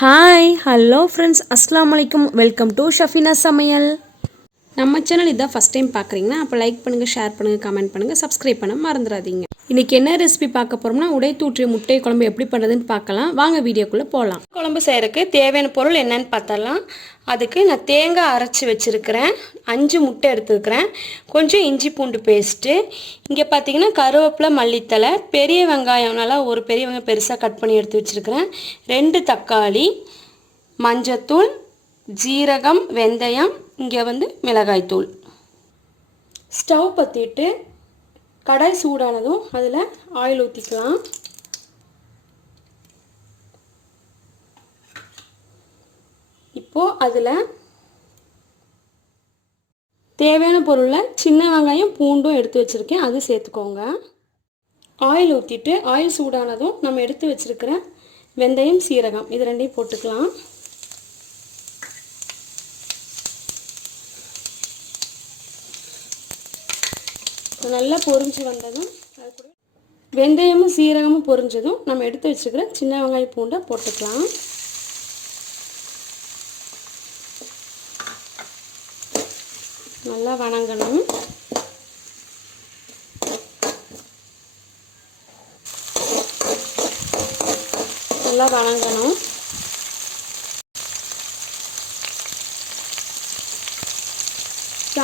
Hi hello friends, அஸ்ஸலாமு அலைக்கும். Welcome to ஷஃபினா சமையல். நம்ம சேனல் இதான் ஃபஸ்ட் டைம் பார்க்குறீங்கன்னா அப்போ லைக் பண்ணுங்கள், ஷேர் பண்ணுங்கள், கமெண்ட் பண்ணுங்கள், சப்ஸ்கிரைப் பண்ண மறந்துடாதீங்க. இன்றைக்கி என்ன ரெசிபி பார்க்க போகிறோம்னா உடை தூற்றிய முட்டை குழம்பு எப்படி பண்ணுறதுன்னு பார்க்கலாம். வாங்க வீடியோக்குள்ளே போகலாம். குழம்பு செய்கிறதுக்கு தேவையான பொருள் என்னன்னு பார்த்தலாம். அதுக்கு நான் தேங்காய் அரைச்சி வச்சுருக்கிறேன், 5 முட்டை எடுத்துருக்கிறேன், கொஞ்சம் இஞ்சி பூண்டு பேஸ்ட்டு, இங்கே பார்த்தீங்கன்னா கருவேப்பிலை, மல்லித்தலை, பெரிய வெங்காயம், நல்லா ஒரு பெரிய வெங்காயம் பெருசாக கட் பண்ணி எடுத்து வச்சுருக்கிறேன், 2 தக்காளி, மஞ்சத்தூள், ஜீரகம், வெந்தயம், இங்கே மிளகாய்த்தூள். ஸ்டவ் பற்றிட்டு கடாய் சூடானதும் அதில் ஆயில் ஊற்றிக்கலாம். இப்போது அதில் தேவையான பொருளில் சின்ன வெங்காயம், பூண்டும் எடுத்து வச்சுருக்கேன், அது சேர்த்துக்கோங்க. ஆயில் ஊற்றிட்டு ஆயில் சூடானதும் நம்ம எடுத்து வச்சுருக்கிற வெந்தயம், சீரகம் இது ரெண்டையும் போட்டுக்கலாம். நல்லா பொரிஞ்சு வந்ததும் அது கூட வெந்தயமும் சீரகமும் பொரிஞ்சதும் நம்ம எடுத்து வச்சுருக்கிற சின்ன வெங்காயம், பூண்டை போட்டுக்கலாம். நல்லா வணங்கணும். நல்லா வணங்கணும்.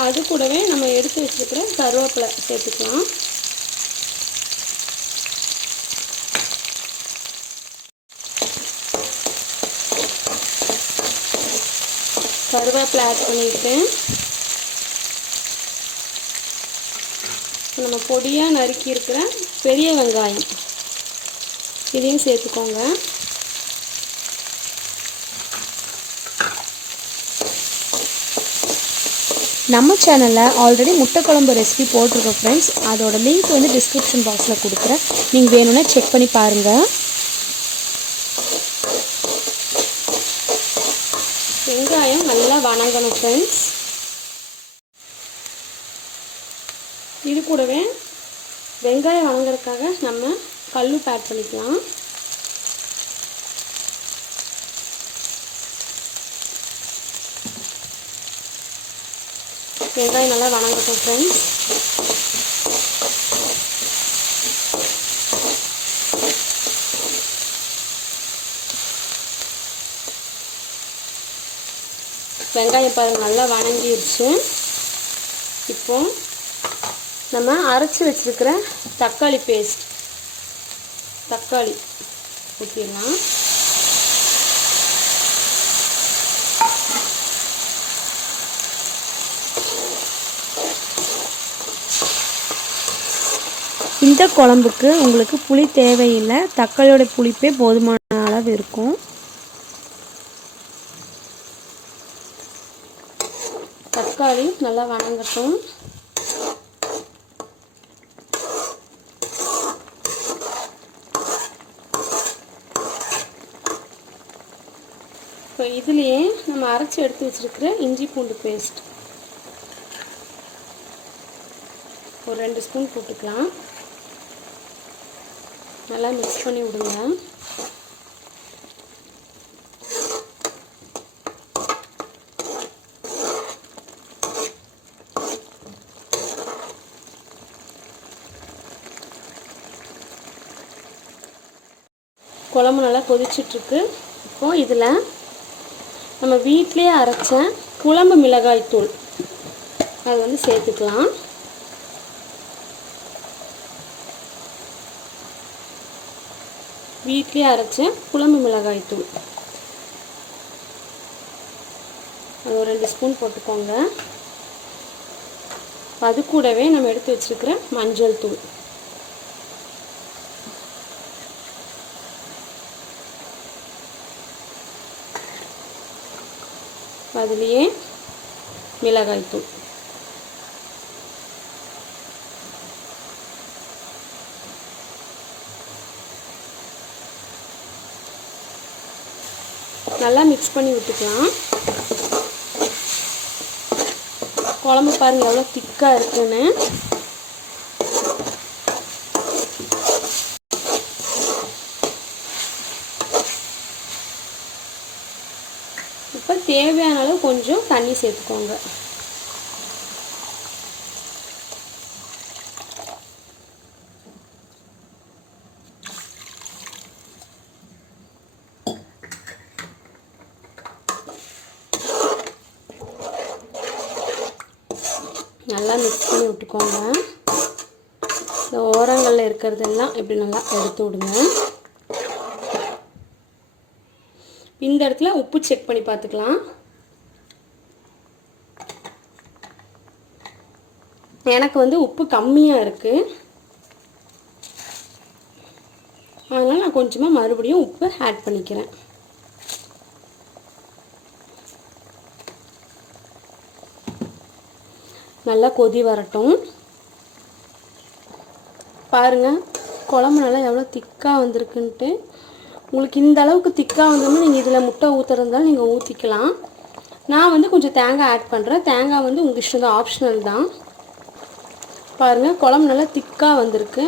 அது கூடவே நம்ம எடுத்து வச்சுருக்கிற கருவேப்பிலை சேர்த்துக்கலாம். கருவேப்பிலை ஆட் பண்ணிட்டு நம்ம பொடியாக நறுக்கி இருக்கிற பெரிய வெங்காயம் இதையும் சேர்த்துக்கோங்க. நம்ம சேனலில் ஆல்ரெடி முட்டை குழம்பு ரெசிபி போட்டிருக்கோம் ஃப்ரெண்ட்ஸ், அதோட லிங்க் டிஸ்கிரிப்ஷன் பாக்ஸில் கொடுக்குறேன், நீங்கள் வேணும்னா செக் பண்ணி பாருங்கள். வெங்காயம் நல்லா வணங்கணும் ஃப்ரெண்ட்ஸ். இது கூடவே வெங்காயம் வணங்குறதுக்காக நம்ம கல்லுப்பு ஆட் பண்ணிக்கலாம். வெங்காயம் நல்லா வணங்கட்டும் ஃப்ரெண்ட்ஸ். வெங்காயம் பாருங்கள் நல்லா வணங்கிடுச்சு. இப்போ நம்ம அரைச்சி வச்சுருக்கிற தக்காளி பேஸ்ட், தக்காளி ஊற்றிடலாம். இந்த குழம்புக்கு உங்களுக்கு புளி தேவையில்லை, தக்காளியோட புளிப்பே போதுமான அளவு இருக்கும். தக்காளி நல்லா வணங்கட்டும். இப்போ இதுலேயே நம்ம அரைச்சி எடுத்து வச்சுருக்கிற இஞ்சி பூண்டு பேஸ்ட் ஒரு 2 ஸ்பூன் போட்டுக்கலாம். நல்லா மிக்ஸ் பண்ணி விடுங்க. குழம்பு நல்லா கொதிச்சிட்ருக்கு. இப்போது இதில் நம்ம வீட்டிலே அரைச்ச குழம்பு மிளகாய் தூள் அது சேர்த்துக்கலாம். வீட்டிலே அரைச்ச குழம்பு மிளகாய் தூள் அது ஒரு 2 ஸ்பூன் போட்டுக்கோங்க. அது கூடவே நம்ம எடுத்து வச்சுருக்கிற மஞ்சள் தூள், அதுலேயே மிளகாய் தூள், நல்லா மிக்ஸ் பண்ணி விட்டுக்கலாம். குழம்பு பாருங்கள் எவ்வளோ திக்காக இருக்குன்னு. கொஞ்சம் தண்ணி சேர்த்துக்கோங்க. நல்லா மிக்ஸ் பண்ணி விட்டுக்கோங்க. இந்த ஓரங்களில் இருக்கிறதெல்லாம் இப்படி நல்லா எடுத்து விடுங்க. இந்த இடத்துல உப்பு செக் பண்ணி பார்த்துக்கலாம். எனக்கு வந்து உப்பு கம்மியாக இருக்குது, அதனால் நான் கொஞ்சமாக மறுபடியும் உப்பு ஆட் பண்ணிக்கிறேன். நல்லா கொதி வரட்டும். பாருங்கள் குழம்பு நல்லா எவ்வளோ திக்காக வந்திருக்குன்ட்டு. உங்களுக்கு இந்த அளவுக்கு திக்காக வந்தோம்னா நீங்கள் இதில் முட்டை ஊற்றுறதாலும் நீங்கள் ஊற்றிக்கலாம். நான் வந்து கொஞ்சம் தேங்காய் ஆட் பண்ணுறேன். தேங்காய் வந்து உங்களுக்கு இஷ்டம் தான், ஆப்ஷனல் தான். பாருங்கள் குழம்பு நல்லா திக்காக வந்திருக்கு.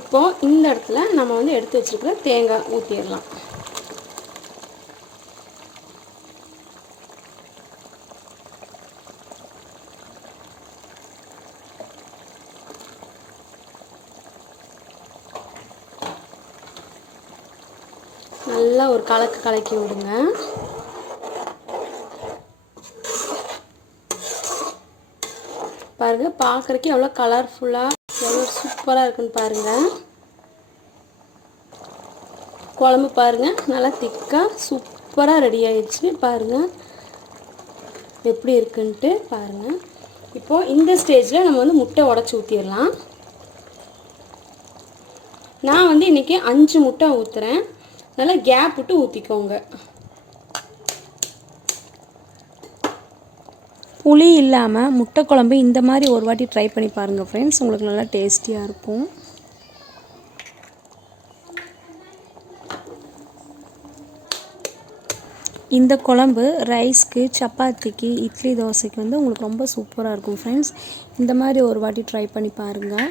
இப்போது இந்த இடத்துல நம்ம வந்து எடுத்து வச்சுருக்கிற தேங்காய் ஊற்றிடலாம். நல்லா ஒரு கலக்கி விடுங்க. பாருங்கள் பார்க்குறதுக்கு எவ்வளோ கலர்ஃபுல்லாக எவ்வளோ சூப்பராக இருக்குன்னு பாருங்கள். குழம்பு பாருங்கள் நல்லா திக்காக சூப்பராக ரெடி ஆயிடுச்சு. பாருங்கள் எப்படி இருக்குன்ட்டு பாருங்கள். இப்போது இந்த ஸ்டேஜில் நம்ம வந்து முட்டை உடச்சி ஊற்றிடலாம். நான் வந்து இன்றைக்கி 5 முட்டை ஊற்றுறேன். நல்லா கேப் விட்டு ஊற்றிக்கோங்க. புளி இல்லாமல் முட்டை குழம்பு இந்த மாதிரி ஒரு வாட்டி ட்ரை பண்ணி பாருங்கள் ஃப்ரெண்ட்ஸ், உங்களுக்கு நல்லா டேஸ்டியாக இருக்கும். இந்த குழம்பு ரைஸ்க்கு, சப்பாத்திக்கு, இட்லி, தோசைக்கு வந்து உங்களுக்கு ரொம்ப சூப்பராக இருக்கும் ஃப்ரெண்ட்ஸ். இந்த மாதிரி ஒரு வாட்டி ட்ரை பண்ணி பாருங்கள்.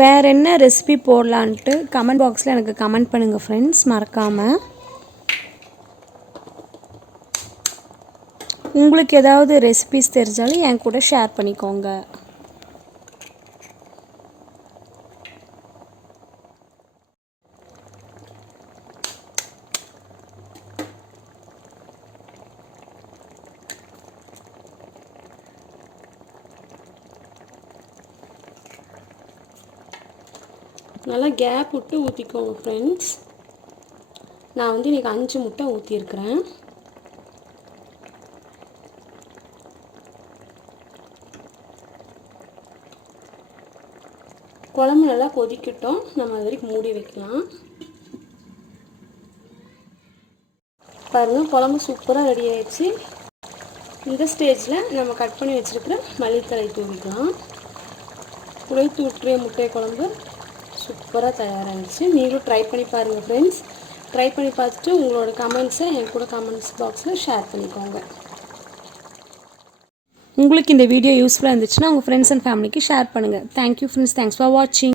வேறு என்ன ரெசிபி போடலான்ட்டு கமெண்ட் பாக்ஸில் எனக்கு கமெண்ட் பண்ணுங்கள் ஃப்ரெண்ட்ஸ், மறக்காமல். உங்களுக்கு ஏதாவது ரெசிபிஸ் தெரிஞ்சாலும் என் கூட ஷேர் பண்ணிக்கோங்க. நல்லா கேப் விட்டு ஊற்றிக்கோங்க ஃப்ரெண்ட்ஸ். நான் வந்து இன்றைக்கி 5 முட்டை ஊற்றிருக்கிறேன். குழம்பு நல்லா கொதிக்கட்டும், நம்ம அது வரைக்கும் மூடி வைக்கலாம். பாருங்கள் குழம்பு சூப்பராக ரெடி ஆயிடுச்சு. இந்த ஸ்டேஜில் நம்ம கட் பண்ணி வச்சுருக்கிற மல்லித்தழை தூவிக்கலாம். உடைத்து ஊற்றிய முட்டை குழம்பு சூப்பராக தயாராகிடுச்சு. நீங்களும் ட்ரை பண்ணி பாருங்கள் ஃப்ரெண்ட்ஸ். ட்ரை பண்ணி பார்த்துட்டு உங்களோட கமெண்ட்ஸை என் கூட கமெண்ட்ஸ் பாக்ஸில் ஷேர் பண்ணிக்கோங்க. உங்களுக்கு இந்த வீடியோ யூஸ்ஃபுல்லாக இருந்துச்சுன்னா உங்கள் ஃப்ரெண்ட்ஸ் அண்ட் ஃபேமிலிக்கு ஷேர் பண்ணுங்கள். தேங்க்யூ ஃப்ரெண்ட்ஸ், தேங்க்ஸ் ஃபார் வாட்சிங்.